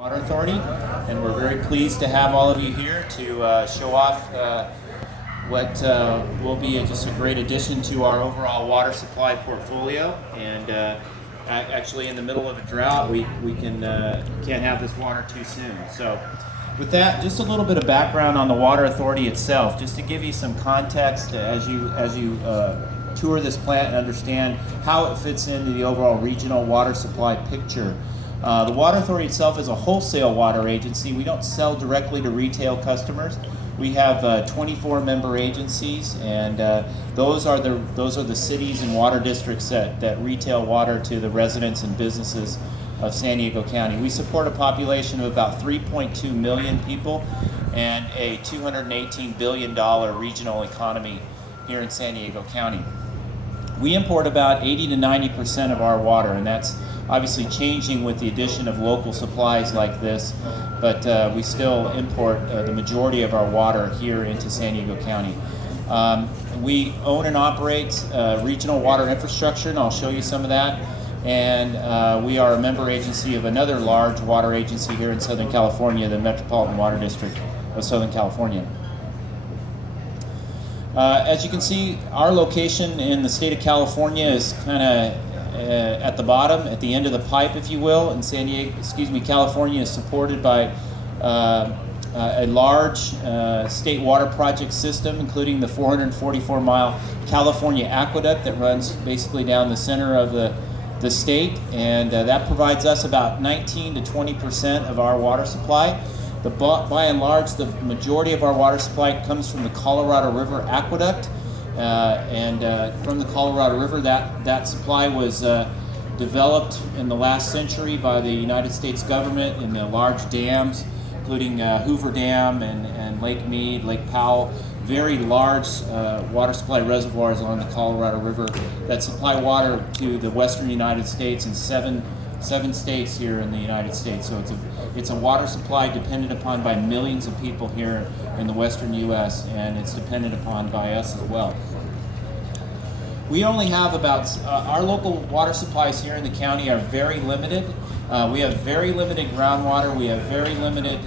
Water Authority, and we're very pleased to have all of you here to show off what will be just a great addition to our overall water supply portfolio. And actually, in the middle of a drought, we can't have this water too soon. So, with that, just a little bit of background on the Water Authority itself, just to give you some context as you tour this plant and understand how it fits into the overall regional water supply picture. The Water Authority itself is a wholesale water agency. We don't sell directly to retail customers. We have 24 member agencies, and those are the cities and water districts that retail water to the residents and businesses of San Diego County. We support a population of about 3.2 million people and a $218 billion regional economy here in San Diego County. We import about 80 to 90% of our water, and that's obviously changing with the addition of local supplies like this, but we still import the majority of our water here into San Diego County. We own and operate regional water infrastructure, and I'll show you some of that. And we are a member agency of another large water agency here in Southern California, the Metropolitan Water District of Southern California. As you can see, our location in the state of California is kind of at the bottom, at the end of the pipe, if you will. In California is supported by a large state water project system, including the 444-mile California aqueduct that runs basically down the center of the state, and that provides us about 19 to 20% of our water supply. By and large, the majority of our water supply comes from the Colorado River aqueduct, and from the Colorado River, that supply was developed in the last century by the United States government in the large dams, including Hoover Dam and Lake Mead, Lake Powell, very large water supply reservoirs along the Colorado River that supply water to the western United States and seven states here in the United States. So it's a water supply depended upon by millions of people here in the western U.S., and it's dependent upon by us as well. We only have our local water supplies here in the county are very limited. We have very limited groundwater. We have very limited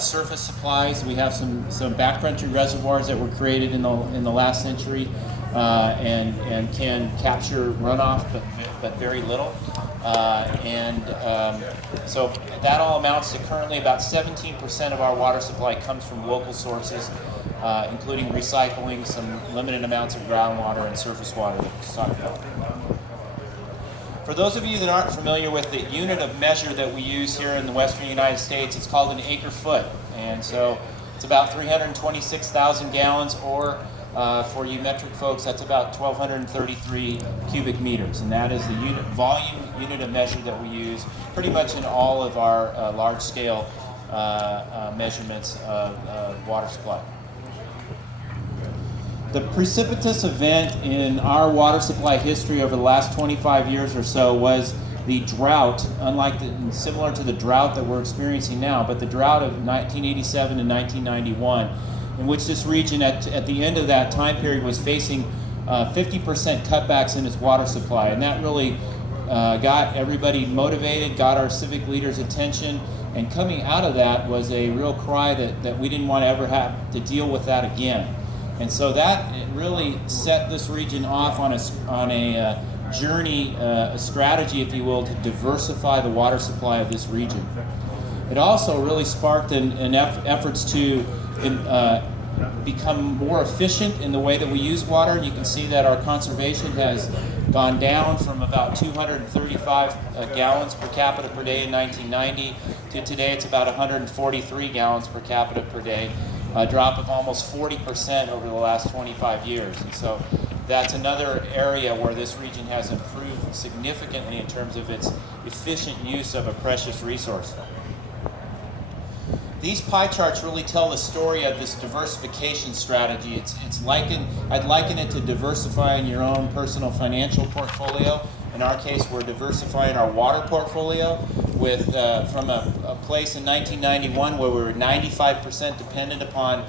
surface supplies. We have some backcountry reservoirs that were created in the last century and can capture runoff, but very little. So that all amounts to currently about 17% of our water supply comes from local sources, including recycling, some limited amounts of groundwater and surface water that we just talked about. For those of you that aren't familiar with the unit of measure that we use here in the western United States, it's called an acre foot. And so it's about 326,000 gallons, or for you metric folks, that's about 1,233 cubic meters. And that is the volume unit of measure that we use pretty much in all of our large-scale measurements of water supply. The precipitous event in our water supply history over the last 25 years or so was the drought, similar to the drought that we're experiencing now, but the drought of 1987 and 1991, in which this region at the end of that time period was facing 50% cutbacks in its water supply. And that really got everybody motivated, got our civic leaders' attention, and coming out of that was a real cry that we didn't want to ever have to deal with that again. And so that really set this region off on a journey, a strategy, if you will, to diversify the water supply of this region. It also really sparked efforts to become more efficient in the way that we use water. And you can see that our conservation has gone down from about 235 gallons per capita per day in 1990 to today it's about 143 gallons per capita per day, a drop of almost 40% over the last 25 years. And so that's another area where this region has improved significantly in terms of its efficient use of a precious resource. These pie charts really tell the story of this diversification strategy. I'd liken it to diversifying your own personal financial portfolio. In our case, we're diversifying our water portfolio from a place in 1991 where we were 95% dependent upon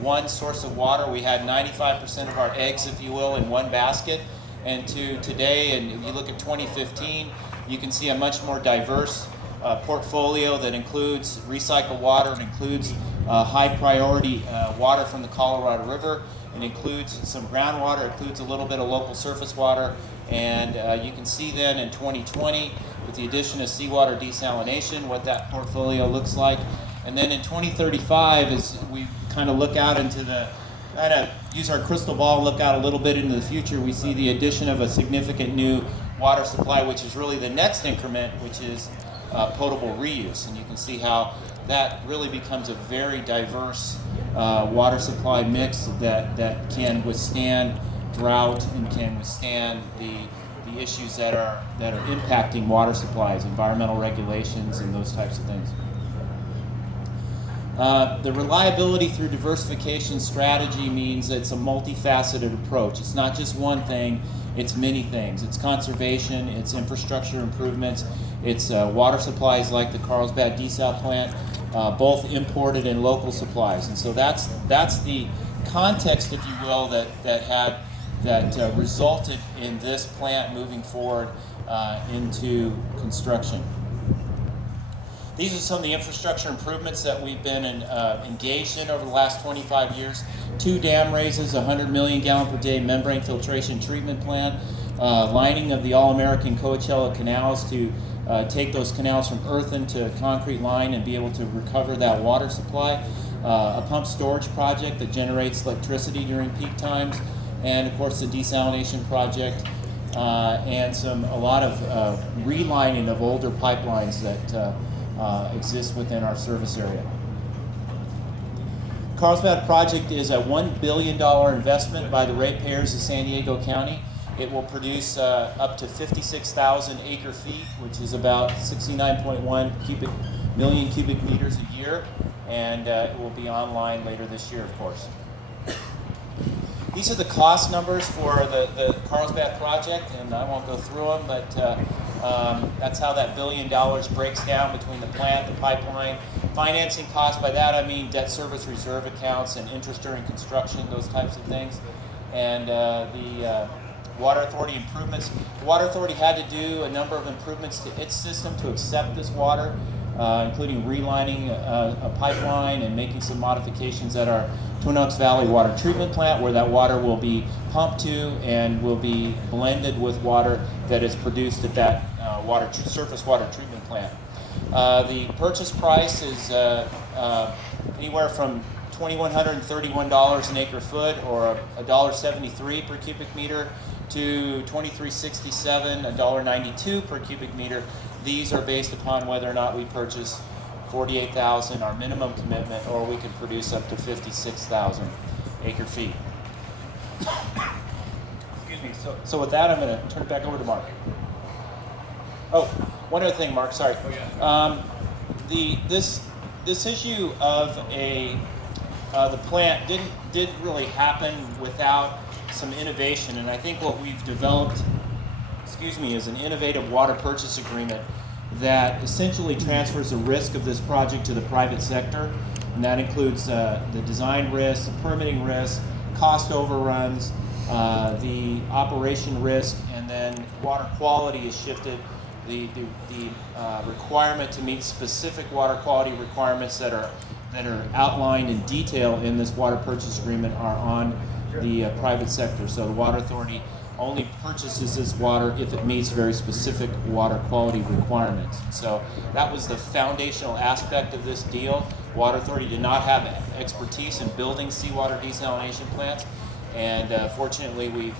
one source of water. We had 95% of our eggs, if you will, in one basket. And to today, and if you look at 2015, you can see a much more diverse portfolio that includes recycled water, it includes high priority water from the Colorado River, it includes some groundwater, it includes a little bit of local surface water, and you can see then in 2020 with the addition of seawater desalination what that portfolio looks like. And then in 2035, as we kind of look out into the, kind of use our crystal ball and look out a little bit into the future, we see the addition of a significant new water supply, which is really the next increment, which is potable reuse. And you can see how that really becomes a very diverse water supply mix that can withstand drought and can withstand the issues that are impacting water supplies, environmental regulations, and those types of things. The reliability through diversification strategy means it's a multifaceted approach. It's not just one thing, it's many things. It's conservation, it's infrastructure improvements, it's water supplies like the Carlsbad desal plant, both imported and local supplies. And so that's the context, if you will, that resulted in this plant moving forward into construction. These are some of the infrastructure improvements that we've been engaged in over the last 25 years. 2 dam raises, 100 million gallon per day membrane filtration treatment plant, lining of the All-American Coachella canals to take those canals from earthen to concrete line and be able to recover that water supply, a pump storage project that generates electricity during peak times, and of course the desalination project, and a lot of relining of older pipelines that exist within our service area. Carlsbad project is a $1 billion investment by the ratepayers of San Diego County. It will produce up to 56,000 acre feet, which is about 69.1 million cubic meters a year, and it will be online later this year, of course. These are the cost numbers for the Carlsbad project, and I won't go through them, but that's how that $1 billion breaks down between the plant, the pipeline. Financing costs, by that I mean debt service reserve accounts and interest during construction, those types of things. And the Water Authority improvements. The Water Authority had to do a number of improvements to its system to accept this water, including relining a pipeline and making some modifications at our Twin Oaks Valley Water Treatment Plant, where that water will be pumped to and will be blended with water that is produced at that surface water treatment plant. The purchase price is anywhere from $2,131 an acre foot, or $1.73 per cubic meter, to $23.67, $1.92 per cubic meter. These are based upon whether or not we purchase 48,000, our minimum commitment, or we can produce up to 56,000 acre feet. Excuse me. So with that, I'm going to turn it back over to Mark. Oh, one other thing, Mark. Sorry. This issue of the plant didn't really happen without some innovation, and I think what we've developed, is an innovative water purchase agreement that essentially transfers the risk of this project to the private sector, and that includes the design risk, the permitting risk, cost overruns, the operation risk, and then water quality is shifted. The requirement to meet specific water quality requirements that are outlined in detail in this water purchase agreement are on the private sector. So the Water Authority only purchases this water if it meets very specific water quality requirements. So that was the foundational aspect of this deal. Water Authority did not have expertise in building seawater desalination plants, and fortunately we've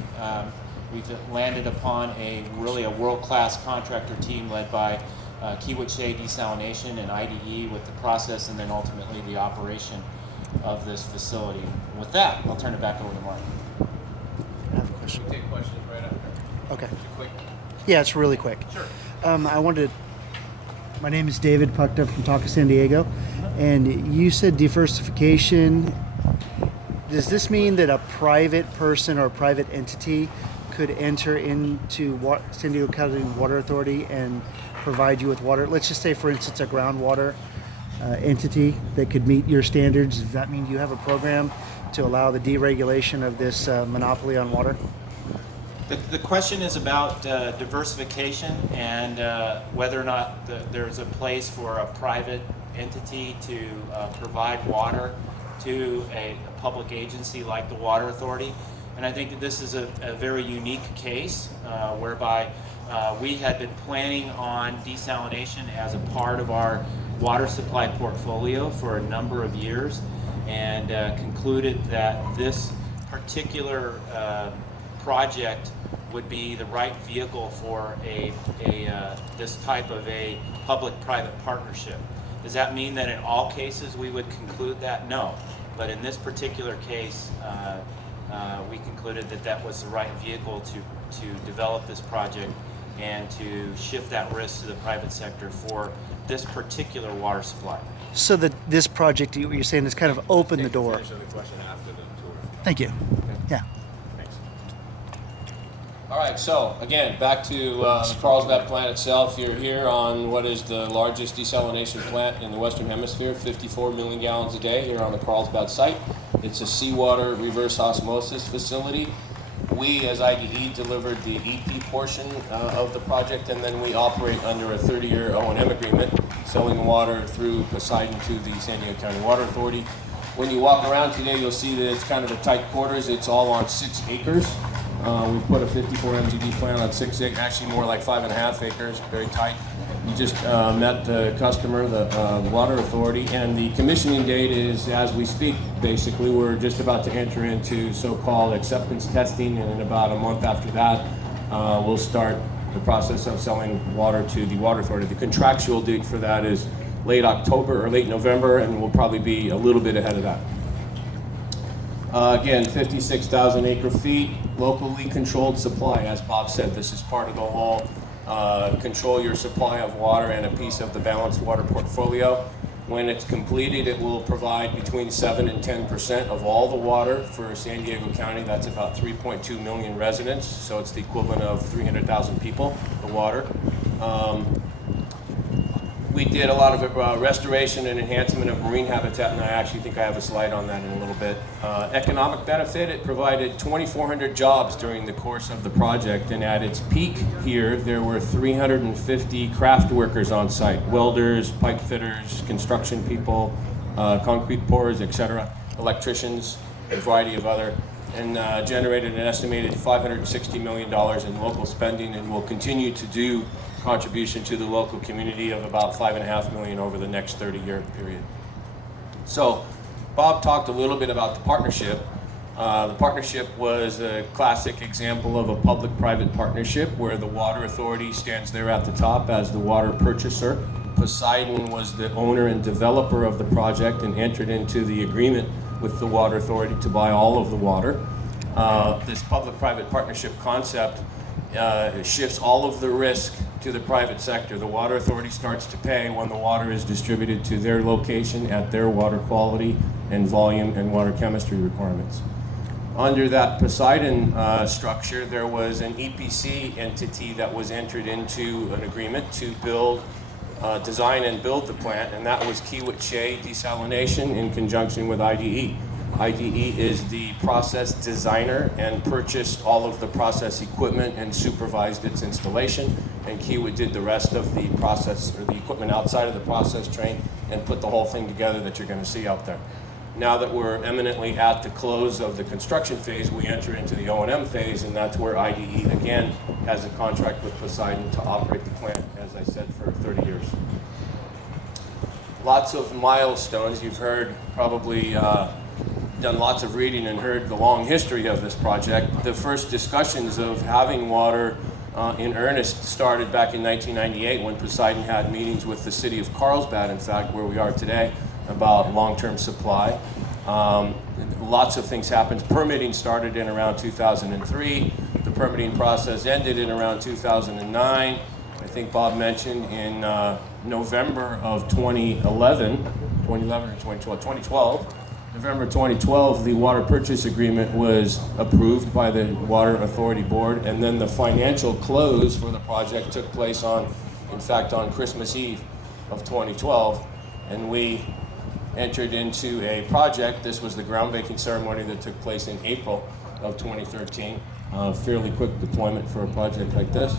landed upon a world-class contractor team led by Kiewit Shea Desalination and IDE with the process and then ultimately the operation of this facility. With that, I'll turn it back over to Mark. I have a question. We'll take questions right after. Okay. Quick. Yeah, it's really quick. Sure. My name is David Puckta from Talk of San Diego, and you said diversification. Does this mean that a private person or a private entity could enter into San Diego County Water Authority and provide you with water? Let's just say, for instance, a groundwater entity that could meet your standards. Does that mean you have a program to allow the deregulation of this monopoly on water? The question is about diversification and whether or not there's a place for a private entity to provide water to a public agency like the Water Authority. And I think that this is a very unique case whereby we had been planning on desalination as a part of our water supply portfolio for a number of years, and concluded that this particular project would be the right vehicle for this type of a public-private partnership. Does that mean that in all cases we would conclude that? No. But in this particular case, we concluded that that was the right vehicle to develop this project and to shift that risk to the private sector for this particular water supply. So that this project, you're saying, has kind of opened the door. Finish the question after the tour. Thank you. Yeah. Thanks. All right, so again, back to the Carlsbad plant itself. You're here on what is the largest desalination plant in the Western Hemisphere, 54 million gallons a day here on the Carlsbad site. It's a seawater reverse osmosis facility. We, as IDE, delivered the EP portion of the project, and then we operate under a 30-year O&M agreement, selling water through Poseidon to the San Diego County Water Authority. When you walk around today, you'll see that it's kind of a tight quarters. It's all on 6 acres. We put a 54 MGD plant on 6 acres, actually more like 5.5 acres, very tight. You just met the customer, the Water Authority, and the commissioning date is as we speak. Basically, we're just about to enter into so-called acceptance testing, and in about a month after that, we'll start the process of selling water to the Water Authority. The contractual date for that is late October or late November, and we'll probably be a little bit ahead of that. Again, 56,000 acre feet, locally controlled supply. As Bob said, this is part of the whole control your supply of water and a piece of the balanced water portfolio. When it's completed, it will provide between 7 and 10% of all the water for San Diego County. That's about 3.2 million residents, so it's the equivalent of 300,000 people, the water. We did a lot of restoration and enhancement of marine habitat, and I actually think I have a slide on that in a little bit. Economic benefit, it provided 2,400 jobs during the course of the project, and at its peak here, there were 350 craft workers on site, welders, pipe fitters, construction people, concrete pourers, etc., electricians, a variety of other, and generated an estimated $560 million in local spending, and will continue to do contribution to the local community of about $5.5 million over the next 30-year period. So Bob talked a little bit about the partnership. The partnership was a classic example of a public-private partnership where the Water Authority stands there at the top as the water purchaser. Poseidon was the owner and developer of the project and entered into the agreement with the Water Authority to buy all of the water. This public-private partnership concept shifts all of the risk to the private sector. The Water Authority starts to pay when the water is distributed to their location at their water quality and volume and water chemistry requirements. Under that Poseidon structure, there was an EPC entity that was entered into an agreement to build, design and build the plant, and that was Kiewit Shea Desalination in conjunction with IDE. IDE is the process designer and purchased all of the process equipment and supervised its installation, and Kiewit did the rest of the process, or the equipment outside of the process train, and put the whole thing together that you're going to see out there. Now that we're eminently at the close of the construction phase, we enter into the O&M phase, and that's where IDE again has a contract with Poseidon to operate the plant, as I said, for 30 years. Lots of milestones. You've heard probably done lots of reading and heard the long history of this project. The first discussions of having water in earnest started back in 1998 when Poseidon had meetings with the city of Carlsbad, in fact, where we are today, about long-term supply. Lots of things happened. Permitting started in around 2003. The permitting process ended in around 2009. I think Bob mentioned in November of 2011 or 2012, November 2012, the water purchase agreement was approved by the Water Authority Board, and then the financial close for the project took place in fact, on Christmas Eve of 2012, and we entered into a project. This was the groundbreaking ceremony that took place in April of 2013. fairly quick deployment for a project like this.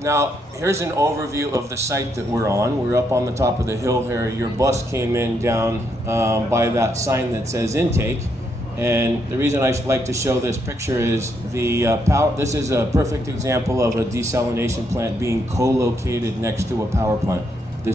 Now, here's an overview of the site that we're on. We're up on the top of the hill here. Your bus came in down by that sign that says intake. And the reason I like to show this picture is the power. This is a perfect example of a desalination plant being co-located next to a power plant.